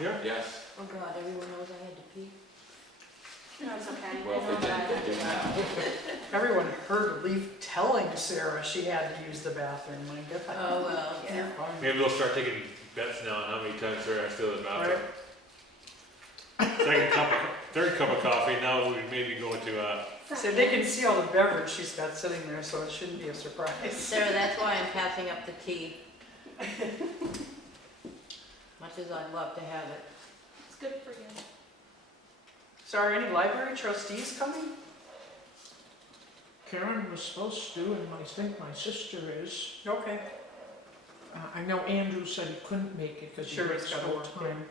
Yeah. Yes. Oh God, everyone knows I had to pee. No, it's okay. Well, if they do now. Everyone heard Leaf telling Sarah she had to use the bathroom, my God. Oh, well, yeah. You're fine. Maybe we'll start taking bets now on how many times Sarah has to go to the bathroom. Third cup of coffee, now we may be going to, So they can see all the beverage she's got sitting there, so it shouldn't be a surprise. Sarah, that's why I'm passing up the tea. Much as I'd love to have it. It's good for you. So are any library trustees coming? Karen was supposed to, and I think my sister is. Okay. I know Andrew said he couldn't make it because he Sure, works it's gotta full work, time.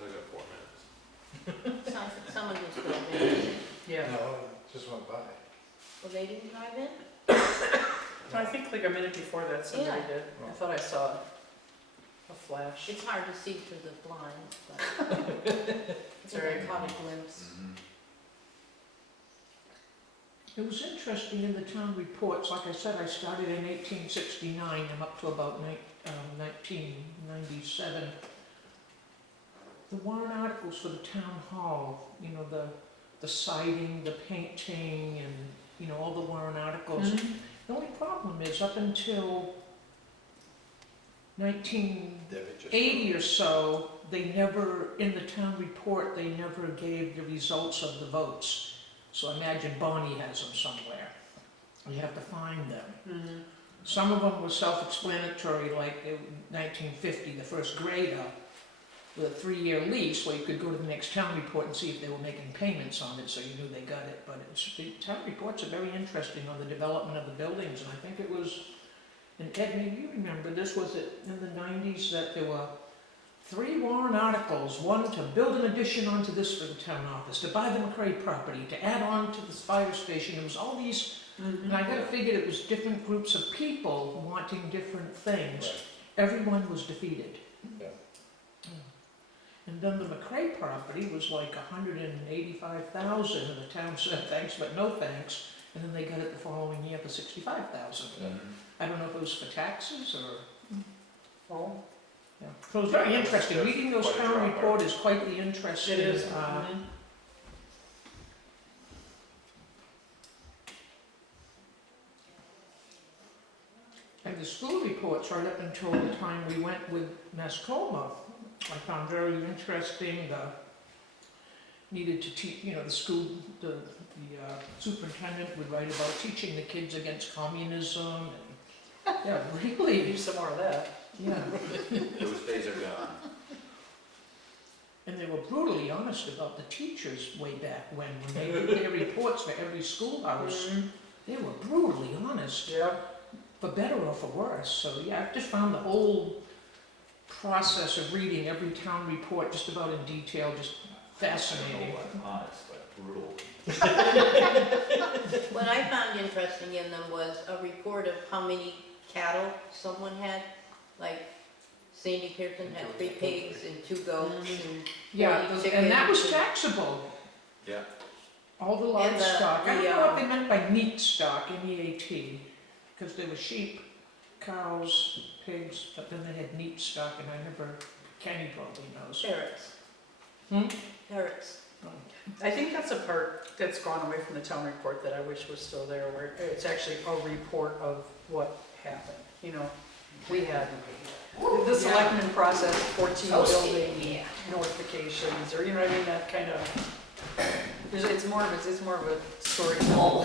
I got 4 minutes. Someone just told me. Yeah. No, just went by. Well, they didn't drive in? I think like a minute before that somebody Yeah. did. I thought I saw a flash. It's hard to see through the blinds, but It's very I caught a glimpse. It was interesting in the town reports, like I said, I started in 1869, I'm up to about 1997. The warrant articles for the town hall, you know, the siding, the painting, and, you know, all the warrant articles. Mhm. The only problem is up until 1980 or so, they never, in the town report, they never gave the results of the votes. So I imagine Bonnie has them somewhere. You have to find them. Mhm. Some of them were self-explanatory, like in 1950, the first grader with a 3-year lease, where you could go to the next town report and see if they were making payments on it, so you knew they got it. But the town reports are very interesting on the development of the buildings, and I think it was, and Ed, maybe you remember, this was in the 90s, that there were 3 warrant articles, one to build an addition onto this for the town office, to buy the McCray property, to add on to this fire station. It was all these, and I gotta figure it was different groups of people wanting different things. Right. Everyone was defeated. Yeah. And then the McCray property was like 185,000, and the town said thanks but no thanks, and then they got it the following year for 65,000. I don't know if it was for taxes or. Oh, Yeah. So it's very interesting. Reading those Quite a town drop, report is quite the interesting. it is. Mm-hmm. Mhm. And the school reports right up until the time we went with Mascoma, I found very interesting. Needed to teach, you know, the school, the superintendent would write about teaching the kids against communism. And, yeah, really. Do some more of that. Yeah. Those days are gone. And they were brutally honest about the teachers way back when they did their reports for every schoolhouse. Mhm. They were brutally honest, Yeah. for better or for worse. So yeah, I've just found the whole process of reading every town report just about in detail just fascinating. I don't know what honest, but brutal. What I found interesting in them was a report of how many cattle someone had. Like Sandy Pearson had 3 pigs and 2 goats and Yeah, 40 and that was chickens. taxable. Yeah. All the And the- livestock. I don't the, know what they meant by neat stock, N-E-A-T, because there were sheep, cows, pigs, but then they had neat stock, and I never, Kenny probably knows. Ferrets. Hmm? Ferrets. I think that's a part that's gone away from the town report that I wish was still there, where it's actually a report of what happened. You know, we had the selectmen process, 14 building notifications, or you know what I mean, that kind of, it's more of a story now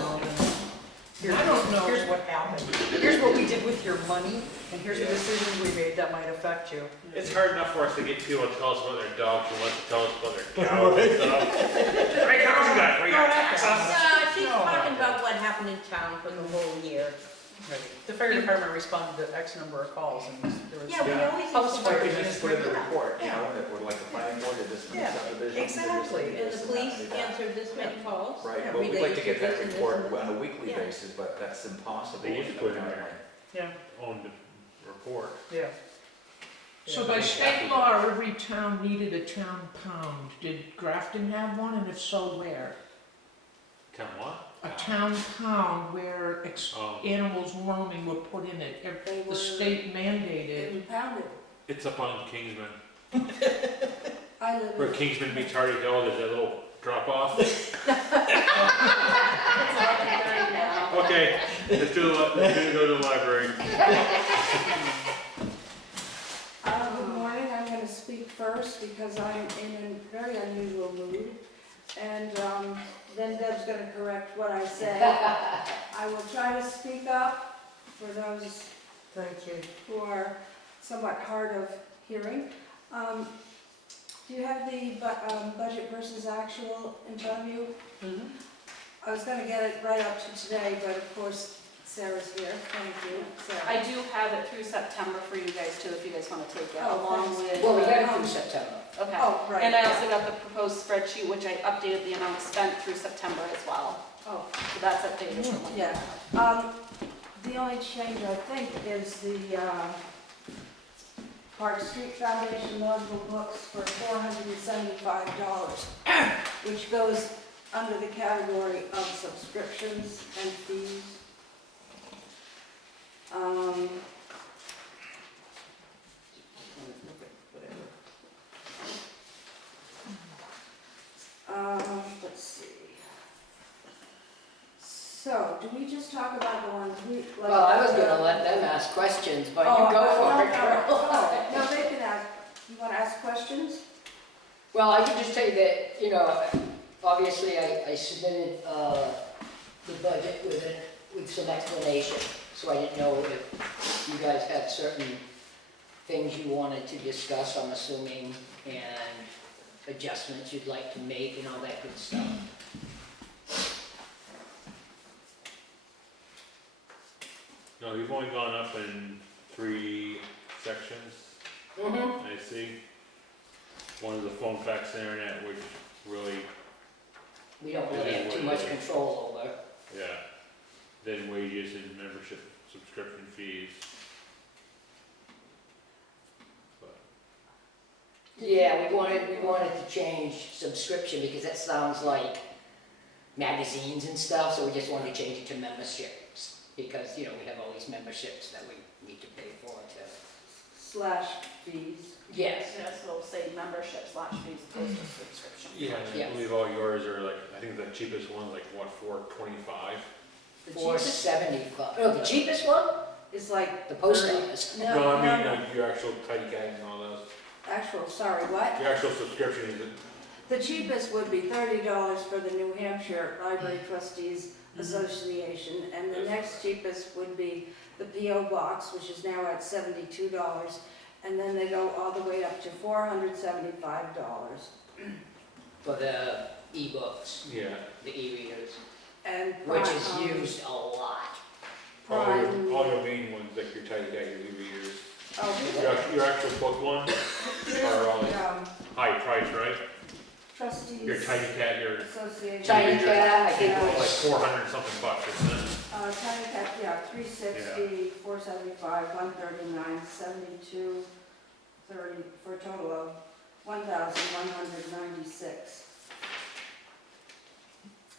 than, I don't know. here's what happened, here's what we did with your money, and here's the decisions we made that might affect you. It's hard enough for us to get people to tell us about their dogs and want to tell us about their cows and stuff. How many cows you got? We got taxes. Yeah, she's No. talking about what happened in town for the whole year. The fire department responded to X number of calls, and there was. Yeah, we Yeah. always House used Like to. we just put in the report, you Yeah. know, that we're like the planning board, did this many Yeah, subdivisions. did this exactly. many And this the and that, police did that. answered this many calls. Right, every but we'd day like to to get that this and this report and this. on a weekly Yeah. basis, but that's impossible. They used to put it in there. apparently. Yeah, Owned report. yeah. So Yeah. by state law, every town needed a town pound. Did Grafton have one, and if so, where? Town what? A town pound where Oh, animals roaming were put in it. They The were state mandated. impounded. it's up on Kingsman. I live Where in, Kingsman meets Hardy Hill, there's that little drop off. It's 11:30 now. Okay, let's go to the library. good morning, I'm gonna speak first because I'm in a very unusual mood. And, then Deb's gonna correct what I say. I will try to speak up for those who are somewhat hard of hearing. Do you have the budget versus actual in front of you? I was gonna get it right up to today, but of course Sarah's here. Thank you, Sarah. I do have it through September for you guys too, if you guys want to take it Oh, along thanks. with. Well, we got it through September. Okay. Oh, right. And I also got the proposed spreadsheet, which I updated the amount spent through September as well. Oh, So that's updated from what you yeah. have. The only change I think is the Park Street Foundation notable books for $475, which goes under the category of subscriptions and fees. Let's see. So, do we just talk about the ones we, like? Well, I was gonna let them ask questions, but Oh, you go for it, no, girl. oh, no, they can ask, you wanna ask questions? Well, I can just tell you that, you know, obviously I submitted the budget with some explanation, so I didn't know if you guys had certain things you wanted to discuss, I'm assuming, and adjustments you'd like to make and all that good stuff. No, you've only gone up in 3 sections, Mm-hmm. I see. One is the phone, fax, and internet, which really, We don't really have too much control over. yeah. Then wages and membership subscription fees. But, Yeah, we wanted to change subscription because that sounds like magazines and stuff, so we just wanted to change it to memberships. Because, you know, we have all these memberships that we need to pay for to. Slash fees. Yes. Yeah, so it'll say membership / fees opposed to subscription. yeah, and I Yes. believe all yours are like, I think the cheapest one's like, what, $4.25? The Four cheapest 75. Oh, the cheapest one? is like. The post 30 office. No, No, I mean, no, your actual tidy guide and all those. actual, sorry, what? Your actual subscription is, The cheapest would be $30 for the New Hampshire Library Trustees Association, and the next cheapest would be the P.O. Box, which is now at $72, and then they go all the way up to $475. For the e-books, yeah. the e-readers, And which is Prime, used a lot. Prime, All your main ones, like your tidy guide, your e-readers. oh, Your actual book one are all like high price, right? Trustees Your Tiny Cat, your Association. Tiny Cat, I think, Yeah. like was, 400 something bucks, isn't it? Tiny Cat, yeah, 360, 475, 139, 72, 30, for a total of 1,196.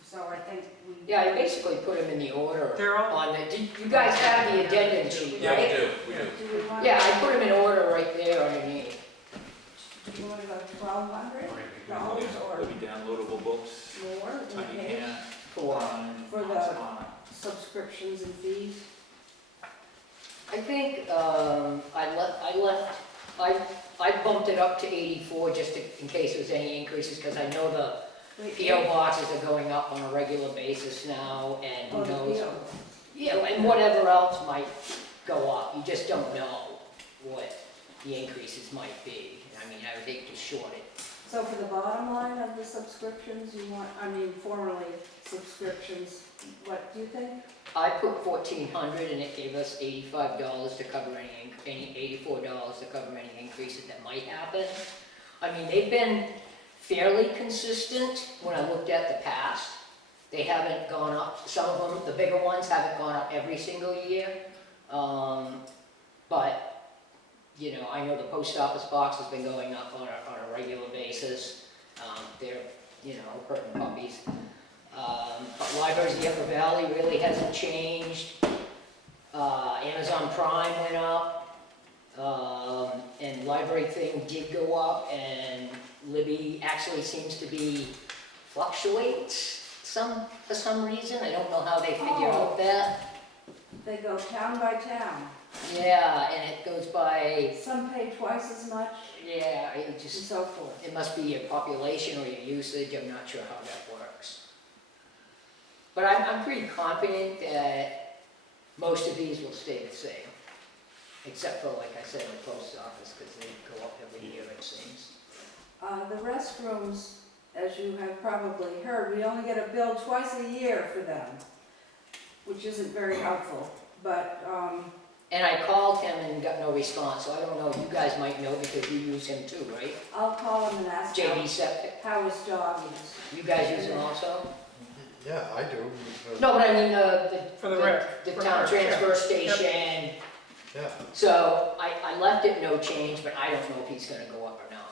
So I think we. yeah, I basically put them in the order They're all, on the, you guys have the addendum sheet, right? do, we do. Do we want? Yeah, I put them in order right there underneath. Do you want to go $1,200 or There'll be downloadable books, more in Tiny case Cat, For, For the- Hotspot. subscriptions and fees? I think, I bumped it up to 84 just in case there's any increases, because I know the Wait, PO boxes are going up on a regular basis now, and Oh, who the knows? PO. Yeah, and whatever else might go up, you just don't know what the increases might be. I mean, I would hate to short it. So for the bottom line of the subscriptions, you want, I mean, formerly subscriptions, what do you think? I put 1,400 and it gave us $85 to cover any $84 to cover any increases that might happen. I mean, they've been fairly consistent when I looked at the past. They haven't gone up, some of them, the bigger ones haven't gone up every single year. But, you know, I know the post office box has been going up on a regular basis. They're, you know, hurting puppies. But Libraries of the Upper Valley really hasn't changed. Amazon Prime went up, and library thing did go up, and Libby actually seems to be fluctuates for some reason. I don't know how they figure out that. They go town by town. Yeah, and it goes by, Some pay twice as much yeah, it and just, so forth. it must be your population or your usage, I'm not sure how that works. But I'm pretty confident that most of these will stay the same. Except for, like I said, the post office, because they go up every year, it seems. The restrooms, as you have probably heard, we only get a bill twice a year for them, which isn't very helpful, but, And I called him and got no response, so I don't know, you guys might know because you use him too, right? I'll call him and ask him JD Septic, how his dog is. you guys use him also? Yeah, I do. No, but I mean, For the rec. the For town the rec, yeah. transfer station. Yeah, So I left it no change, but I don't know if he's gonna go up or not.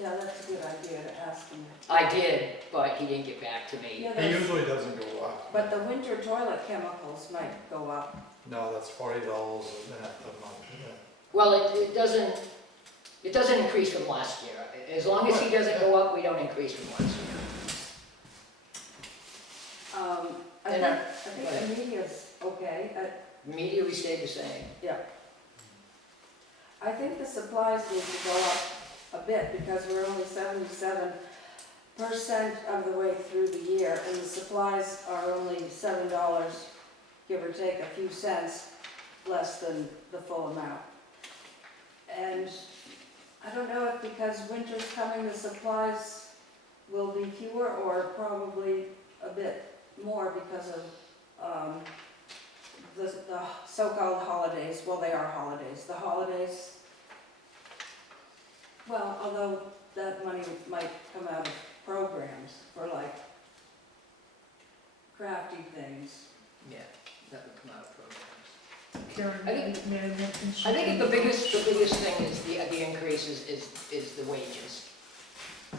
Yeah, that's a good idea to ask him. I did, but he didn't get back to me. Yeah, he there's- usually doesn't go up. But the winter toilet chemicals might go up. No, that's $40 a month. Yeah. Well, it doesn't increase from last year. As long as he doesn't go up, we don't increase from last year. I And, think the media's okay. Media, we stayed the same. I think the supplies need to go up a bit because we're only 77% of the way through the year, and the supplies are only $7, give or take a few cents, less than the full amount. And I don't know if because winter's coming, the supplies will be fewer or probably a bit more because of the so-called holidays. Well, they are holidays. The holidays, well, although that money might come out of programs for like crafty things. Yeah, that would come out of programs. Karen, I think- may I mention I something? think the biggest thing is the increase is the wages.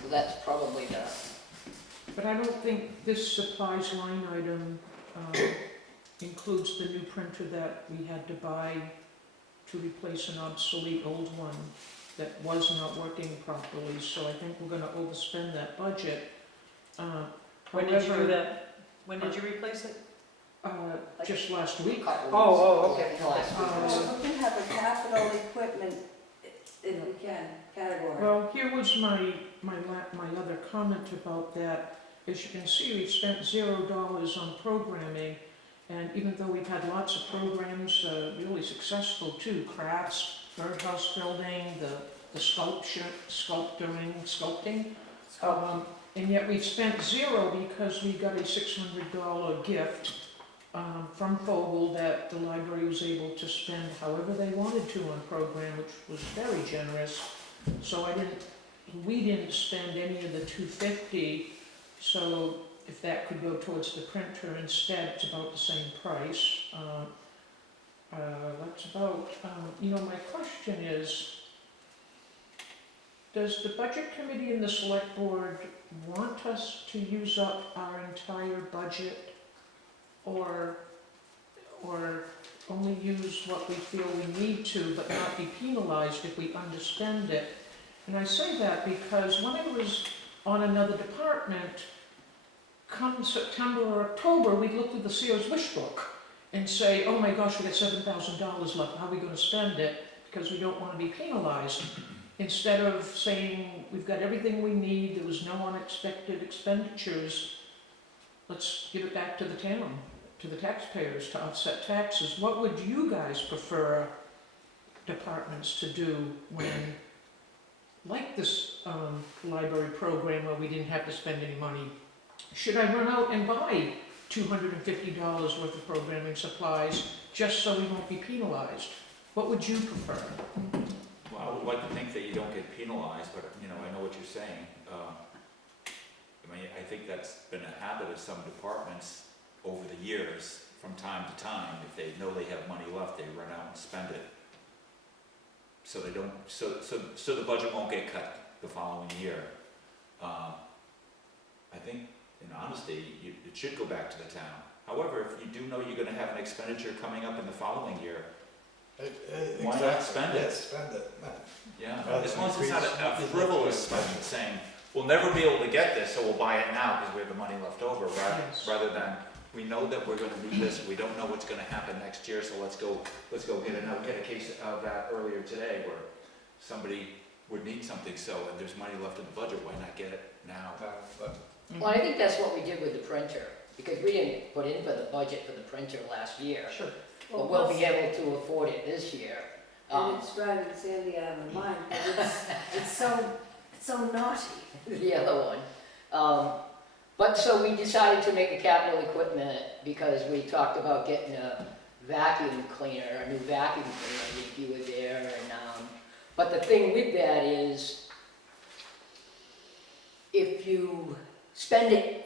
So that's probably the, But I don't think this supplies line item includes the new printer that we had to buy to replace an obsolete old one that was not working properly, so I think we're gonna overspend that budget. When did you do However, that? When did you replace it? Just last week. Oh, okay. Last week. We can have a capital equipment, if we can, category. Well, here was my other comment about that. As you can see, we've spent $0 on programming, and even though we've had lots of programs, really successful too, crafts, birdhouse building, the sculpting, and yet we've spent $0 because we got a $600 gift from Fogel that the library was able to spend however they wanted to on program, which was very generous. So we didn't spend any of the $250, so if that could go towards the printer instead, it's about the same price. That's about, my question is, does the budget committee and the select board want us to use up our entire budget, or only use what we feel we need to, but not be penalized if we underspend it? And I say that because when I was on another department, come September or October, we'd look at the Sears wish book and say, oh my gosh, we got $7,000 left, how are we gonna spend it? Because we don't wanna be penalized. Instead of saying, we've got everything we need, there was no unexpected expenditures, let's give it back to the town, to the taxpayers to offset taxes. What would you guys prefer departments to do when, like this library program where we didn't have to spend any money? Should I run out and buy $250 worth of programming supplies just so we won't be penalized? What would you prefer? Well, I would like to think that you don't get penalized, but, I know what you're saying. I think that's been a habit of some departments over the years, from time to time. If they know they have money left, they run out and spend it. So they don't, so the budget won't get cut the following year. I think in honesty, it should go back to the town. However, if you do know you're gonna have an expenditure coming up in the following year, why not spend it? Yeah, spend it. yeah, Rather as long as it's than not a frivolous spending, saying, we'll never be able to get this, so we'll buy it now because we have the money left over, Yes. rather than, we know that we're gonna need this, we don't know what's gonna happen next year, so let's go get it. Now, we had a case of that earlier today where somebody would need something, so, and there's money left in the budget, why not get it now? But Well, I think that's what we did with the printer, because we didn't put in for the budget for the printer last year. Sure. But we'll be able to afford it this year. And it's driving Sandy out of her mind, because it's so naughty. The other one. But so we decided to make a capital equipment because we talked about getting a vacuum cleaner, a new vacuum cleaner, if you were there. And but the thing with that is, if you spend it,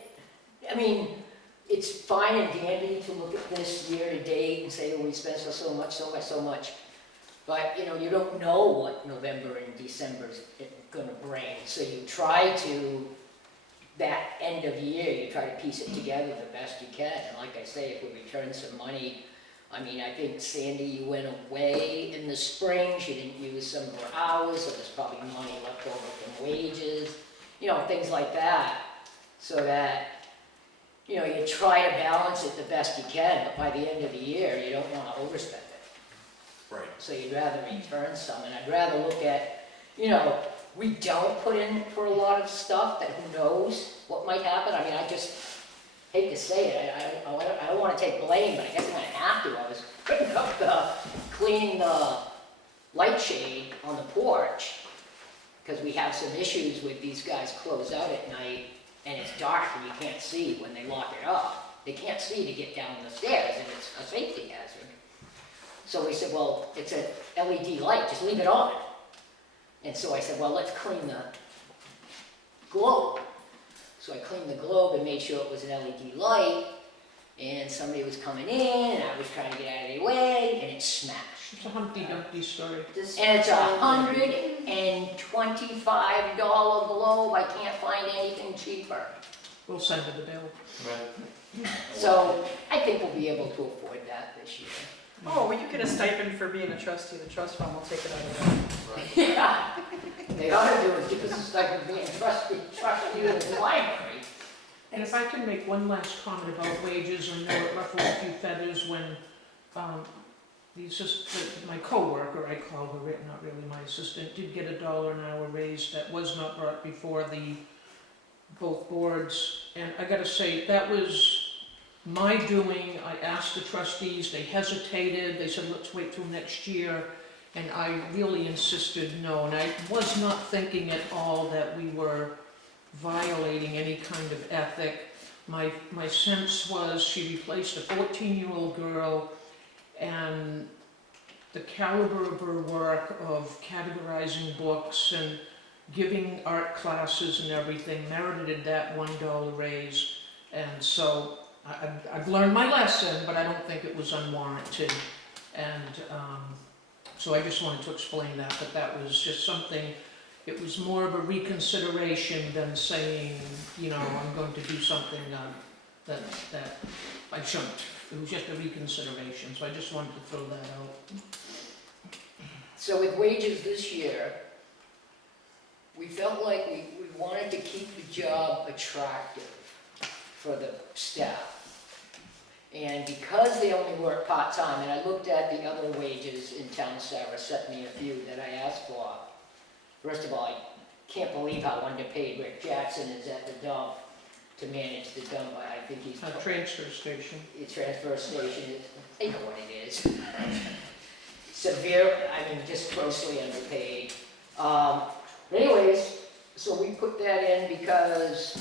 I mean, it's fine and dandy to look at this year to date and say, oh, we spent so much. But, you know, you don't know what November and December's gonna bring. So you try to, that end of year, you try to piece it together the best you can. And like I say, if we return some money, I mean, I think Sandy, you went away in the spring, she didn't use some of her hours, so there's probably money left over from wages, you know, things like that. So that, you know, you try to balance it the best you can, but by the end of the year, you don't wanna overspend it. Right. So you'd rather return some, and I'd rather look at, you know, we don't put in for a lot of stuff that who knows what might happen. I mean, I just hate to say it, I don't wanna take blame, but I guess I'm gonna have to. I was putting up cleaning the light shade on the porch, because we have some issues with these guys close out at night, and it's dark and you can't see when they lock it up. They can't see to get down the stairs, and it's a safety hazard. So we said, well, it's a LED light, just leave it on. And so I said, well, let's clean the globe. So I cleaned the globe and made sure it was an LED light, and somebody was coming in, and I was trying to get out of their way, and it smashed. It's a Humpty Dumpty story. And it's $125 globe, I can't find anything cheaper. We'll send her the bill. So I think we'll be able to afford that this year. Oh, well, you get a stipend for being a trustee, the trust fund will take it out of that. Yeah, they ought to do it, give us a stipend for being trustee of the library. And if I can make one last comment about wages, I know it ruffled a few feathers when my co-worker, I call her, not really my assistant, did get $1 an hour raise that was not brought before both boards. And I gotta say, that was my doing. I asked the trustees, they hesitated, they said, let's wait till next year. And I really insisted no, and I was not thinking at all that we were violating any kind of ethic. My sense was she replaced a 14-year-old girl, and the caliber of her work of categorizing books and giving art classes and everything merited that $1 raise. And so I've learned my lesson, but I don't think it was unwarranted. And so I just wanted to explain that, but that was just something, it was more of a reconsideration than saying, you know, I'm going to do something that I shouldn't. It was just a reconsideration, so I just wanted to throw that out. So with wages this year, we felt like we wanted to keep the job attractive for the staff. And because they only work part-time, and I looked at the other wages in town, Sarah sent me a few that I asked for. First of all, I can't believe how underpaid Rick Jackson is at the dump to manage the dump. I think he's... A transfer station. The transfer station, I know what it is. Severe, I mean, just grossly underpaid. But anyways, so we put that in because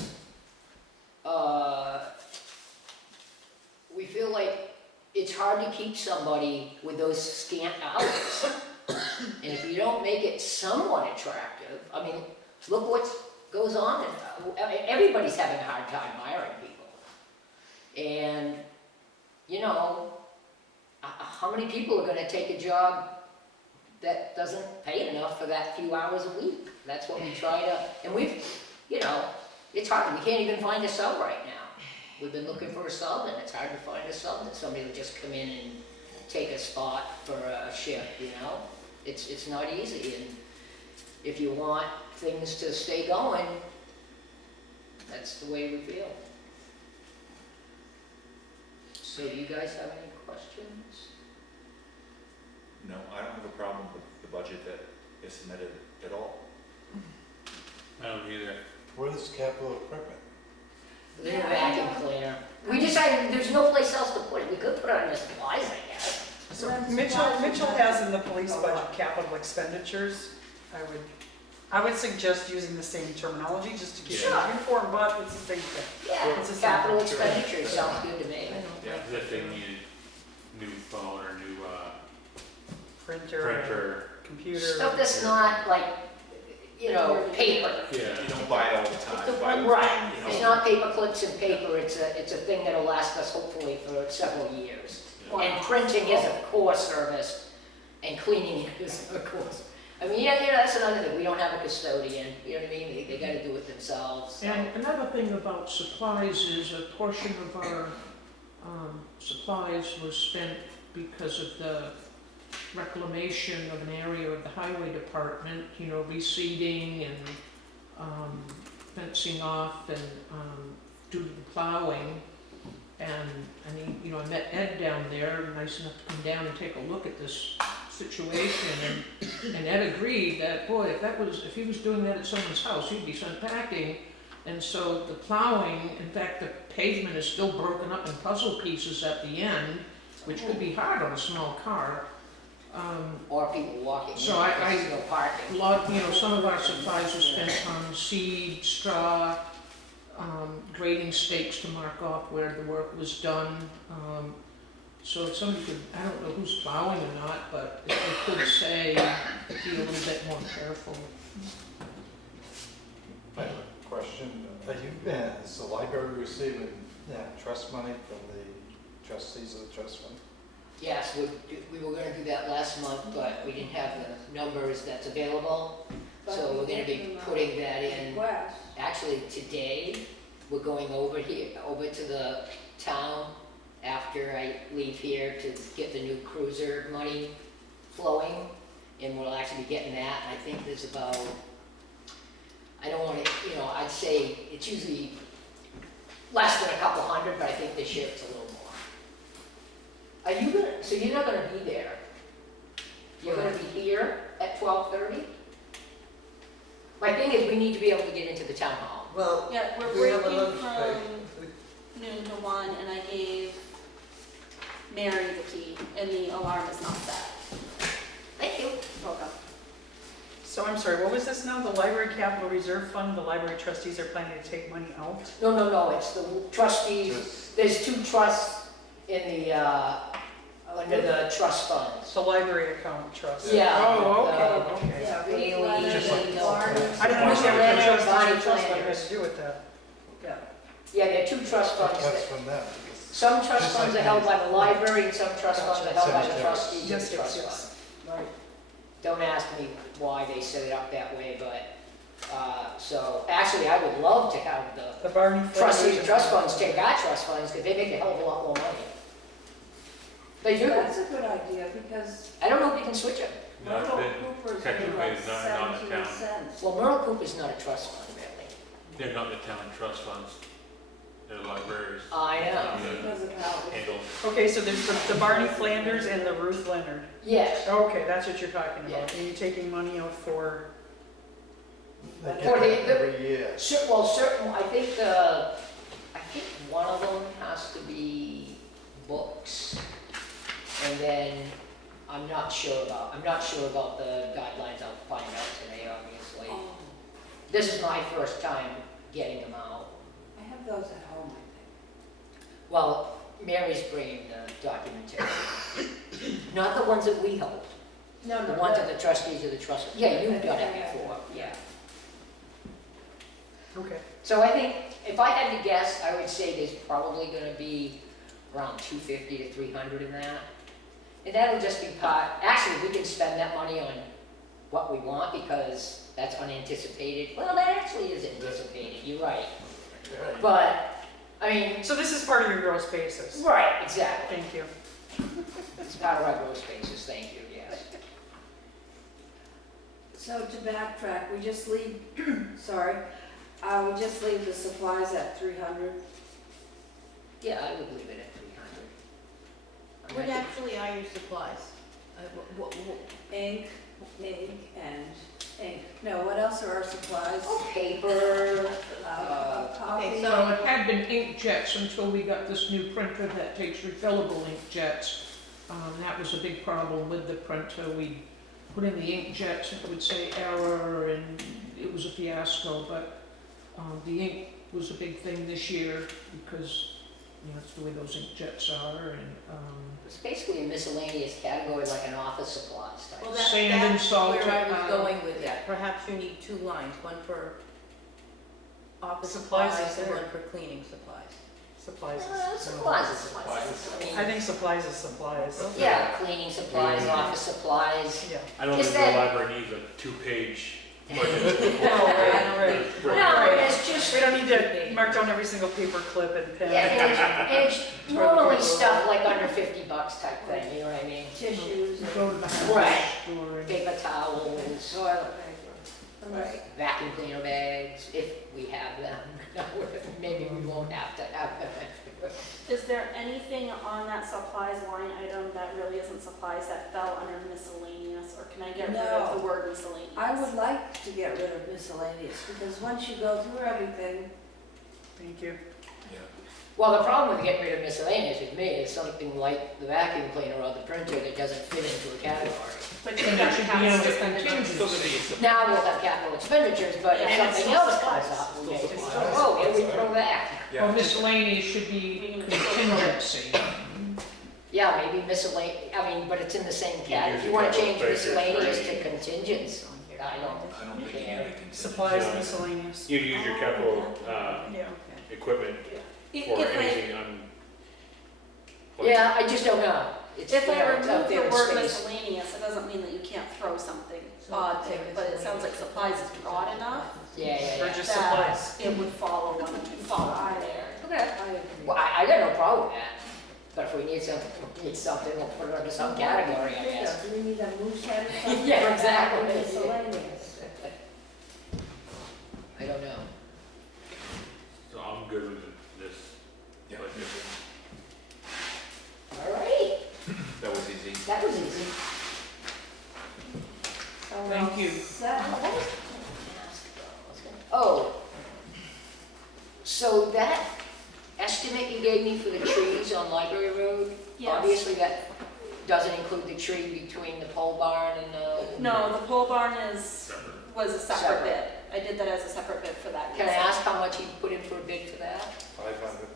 we feel like it's hard to keep somebody with those scant hours. And if you don't make it somewhat attractive, I mean, look what goes on. Everybody's having a hard time hiring people. And, you know, how many people are going to take a job that doesn't pay enough for that few hours a week? That's what we try to, and we've, you know, it's hard, we can't even find a sub right now. We've been looking for a sub, and it's hard to find a sub that somebody would just come in and take a spot for a shift, you know? It's not easy, and if you want things to stay going, that's the way we feel. So do you guys have any questions? No, I don't have a problem with the budget that is submitted at all. I don't either. What is capital equipment? The Yeah, I vacuum know. cleaner. We decided there's no place else to put it. We could put it on the supplies, I guess. So That's Mitchell has in the police a budget lot. capital expenditures. I would suggest using the same terminology just to keep it Sure. uniform, but it's the same thing. Yeah, It's a capital simple- expenditure sounds good to me. I don't Yeah, like if they needed new phone or new Printer, printer. computer. Stuff that's not like, you know, paper. Yeah. You don't buy it all the time. It's a Buy- Right, you know, it's not paper clips and paper, it's a thing that'll last us hopefully for several years. And printing is a core service, and cleaning is a course. I mean, yeah, that's another thing, we don't have a custodian, you know what I mean, they gotta do it themselves, so. And another thing about supplies is a portion of our supplies was spent because of the reclamation of an area of the highway department, you know, reseeding and fencing off and do the plowing. And I mean, you know, I met Ed down there, nice enough to come down and take a look at this situation, and Ed agreed that, boy, if he was doing that at someone's house, he'd be sent packing. And so the plowing, in fact, the pavement is still broken up in puzzle pieces at the end, which could be hard on a small car. Or people walking, you So know, I- there's no parking. You know, some of our supplies were spent on seed, straw, grading stakes to mark off where the work was done. So if somebody could, I don't know who's plowing or not, but if they could say, be a little bit more careful. I have a question. Is the library receiving trust money from the trustees of the trust fund? Yes, we were gonna do that last month, but we didn't have the numbers that's available. So we're gonna be putting that in, Request. actually today, we're going over to the town after I leave here to get the new cruiser money flowing. And we'll actually be getting that, and I think there's about, I don't wanna, you know, I'd say it's usually less than a couple hundred, but I think this year it's a little more. Are you gonna, so you're not gonna be there? You're gonna be here at 12:30? My thing is, we need to be able to get into the town hall. Well, yeah, we're we have a breaking lunch from noon to 1, and I gave Mary the key, and the alarm is not set. Thank you. Welcome. So I'm sorry, what was this now? The library capital reserve fund, the library trustees are planning to take money out? No, it's the trustees, there's two trusts in the, under the trust funds. The library account trust? Yeah. Oh, okay, okay. Yeah, Bailey, Leonard, Just like- Barnes. I didn't understand what Leonard, the trustees Bonnie of trust fund Flanders. has to do with that. Yeah. Yeah, there are two trust funds. That's that- from them. Some trust Just funds are like held these. by the library, and some trust funds are held by the Cemeteries. trustees of Yes, the yes, trust yes. fund. Right. Don't ask me why they set it up that way, but, so, actually, I would love to have the The Barney. trustees Foundation. of trust funds take our trust funds, because they make a hell of a lot more money. They do. That's a good idea, because I don't know if we can switch it. No, Myrtle they- Cooper's technically like it's not the 17 town. cents. Well, Myrtle Cooper's not a trust fund, really. They're not the town trust funds. They're libraries. I know. Yeah. Because of how it's Handle. Okay, so there's the Barney Flanders and the Ruth Leonard. Yes. Okay, that's what you're talking Yeah. about. And you're taking money out for, They For get the- that every year. Well, certain, I think one of them has to be books. And then, I'm not sure about the guidelines, I'll find out today, obviously. Oh, This is my first time getting them out. I have those at home, I Well, Mary's bringing the documentation. Not the ones that we hold, think. No, the no, ones that- that the trustees of the trust, yeah, you've done it before, yeah. okay. So I think, if I had to guess, I would say there's probably gonna be around 250 to 300 in that. And that'll just be actually, we can spend that money on what we want, because that's unanticipated. Well, that actually is anticipated, you're right. But, I mean, So this is part of your gross basis? right, exactly. Thank you. It's part of our gross basis, thank you, yes. So to backtrack, we just leave, sorry, we just leave the supplies at 300. Yeah, I would leave it at 300. What actually are your supplies? What, Ink, and ink. No, what else are our supplies? Oh, paper, Coffee. okay, So so, it had been inkjets until we got this new printer that takes refillable inkjets. That was a big problem with the printer. We put in the inkjets, it would say error, and it was a fiasco, but the ink was a big thing this year because, you know, it's the way those inkjets are, and it's basically a miscellaneous category, like an office supplies type. well, Sand and that's salt, where I was um, going with that. Perhaps you need two lines, one for office Supplies supplies is and there. one for cleaning supplies. Supplies Supplies is supplies. I think supplies is supplies. Yeah, cleaning supplies, office supplies. Yeah. I don't Is think the that- library needs a 2-page budget. Right. No, it's just, We don't need to mark down every single paper clip and pen. yeah, and it's normally stuff like under $50 type thing, you know what I mean? Tissues, go to the hardware Right. store and Paper towels, toilet paper. right, vacuum cleaner bags, if we have them. Maybe we won't have to have them. Is there anything on that supplies line item that really isn't supplies that fell under miscellaneous, or can I get rid of the word miscellaneous? I would like to get rid of miscellaneous, because once you go through everything, Thank you. Well, the problem with getting rid of miscellaneous with me is something like the vacuum cleaner or the printer that doesn't fit into a category. But And you've that got should be capital under expenditures. contingency. Now we'll have capital expenditures, but if And it's something still else supplies. comes up, we may, Still supplies. oh, here we throw that. Well, miscellaneous should be contingency. Yeah, maybe miscellaneous, I mean, but it's in the same You cat. use If you the wanna capital change expenditures for miscellaneous to any- contingents, I I don't don't think you care. need a Supplies, Yeah. miscellaneous. You use your capital Yeah. equipment If for I, anything on. Yeah, I just don't know. It's if I there, it's out remove there the in word space. miscellaneous, it doesn't mean that you can't throw something So odd say there, but it sounds like supplies is broad enough Yeah, Or yeah, just that supplies. it would fall under there. Okay. I agree. Well, I got no problem with that, but if we need something, we'll put it under some category, I guess. Do we need a moose head or something? Yeah, exactly. Miscellaneous. I don't know. So I'm good with this. Yeah. budget. All right, That was easy. that was easy. Thank you. Set. What was I gonna ask about? Oh, so that estimate you gave me for the trees on Library Road, Yes. obviously that doesn't include the tree between the pole barn and the... No, the pole barn Separate. was a separate Separate. bid. I did that as a separate bid for that. Can I ask how much you put in for a bid for that? 500.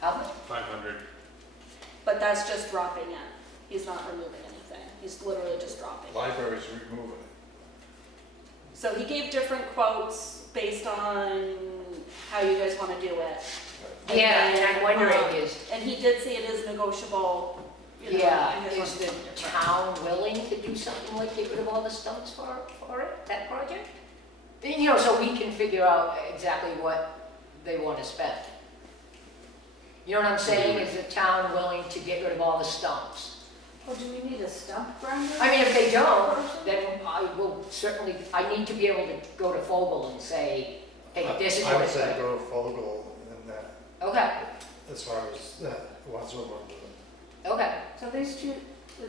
How much? 500. But that's just dropping it. He's not removing anything. He's literally just dropping it. Library's removing it. So he gave different quotes based on how you guys want to do it. And Yeah, then, and I'm wondering is, And he did say it is negotiable. You know, yeah, you guys is the want to- town willing to do something like get rid of all the stumps for it, that project? You know, so we can figure out exactly what they want to spend. You know what I'm saying? Is the town willing to get rid of all the stumps? Well, do we need a stump grinder? I mean, if they don't, then I will certainly, I need to be able to go to Fogel and say, hey, this is I what would it's say gonna. go to Fogel and that, Okay, as far as that, Wadsworth with it. okay. So these two,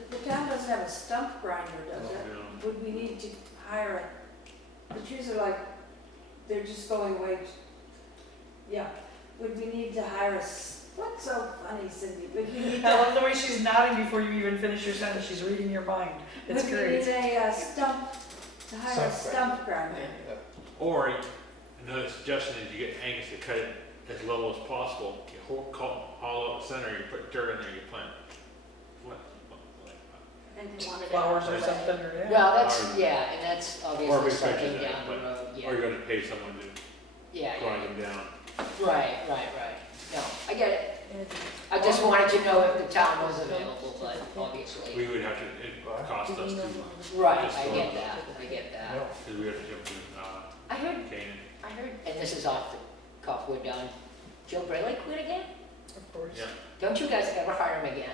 the town doesn't have a stump grinder, does it? You know, Would we need to hire the trees are like, they're just going away. Yeah. Would we need to hire what's so funny, Cindy? Would we need I to, love the way she's nodding before you even finish your sentence. She's reading your mind. It's would we great. need a stump, to hire a stump grinder? Or another suggestion is you get Angus to cut it as level as possible. You hollow out the center, you put dirt in there, you plant. What? And he wanted it Flowers or that way. something, or yeah. Well, that's, Or- yeah, and that's Or obviously we something mentioned that, down the road, Or yeah. you're gonna pay someone to Yeah, grind yeah, them down. right. No, I get it. I just wanted to know if the town was available, but obviously. We would have to, it cost us to, Right, Just I for- get that, I get that. because we have to give them, I heard, Canaan. and this is off the cuff, we're done. Joe Brayley quit again? Of course. Yeah. Don't you guys ever hire him again?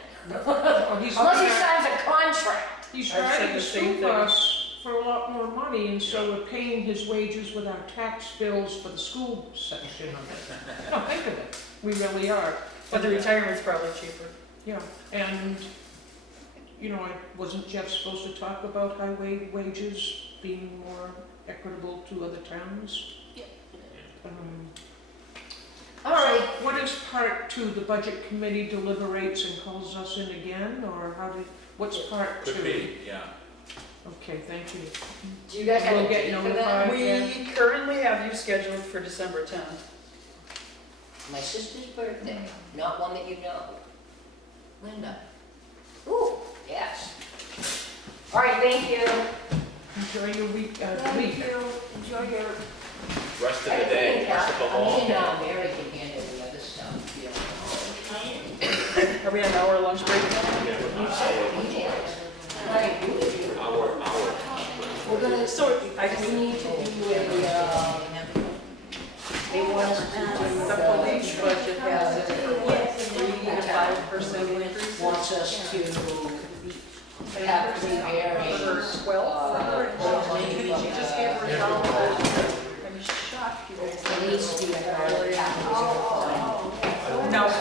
Well, he's Unless he trying- signs a contract. He's I've said trying to the same sue thing. us for a lot more money, and so we're paying his wages with our tax bills for the school section of it. No, think of it, we really are. But the retirement's probably cheaper. Yeah, and, you know, wasn't Jeff supposed to talk about highway wages being more equitable to other towns? Yeah. All right, what is part two? The budget committee deliberates and calls us in again, or how did, what's part two? Could be, yeah. Okay, thank you. Do you guys have We'll a get date for notified. that? We currently have you scheduled for December 10th. My sister's birthday, not one that you know. Linda. Ooh, yes. All right, thank you. Enjoy your week, Thank week. you, enjoy your Rest of the day, rest of the long Me and day. Mary can handle the other stuff. you know. Are we on an hour lunch break? Hour. We're gonna, So I we can, need to do a, they want us to do the police budget has a 3 to 5% increase. wants us to have three variants. She just gave her a dollar. I'm shocked you guys. It needs to be a capital. No, we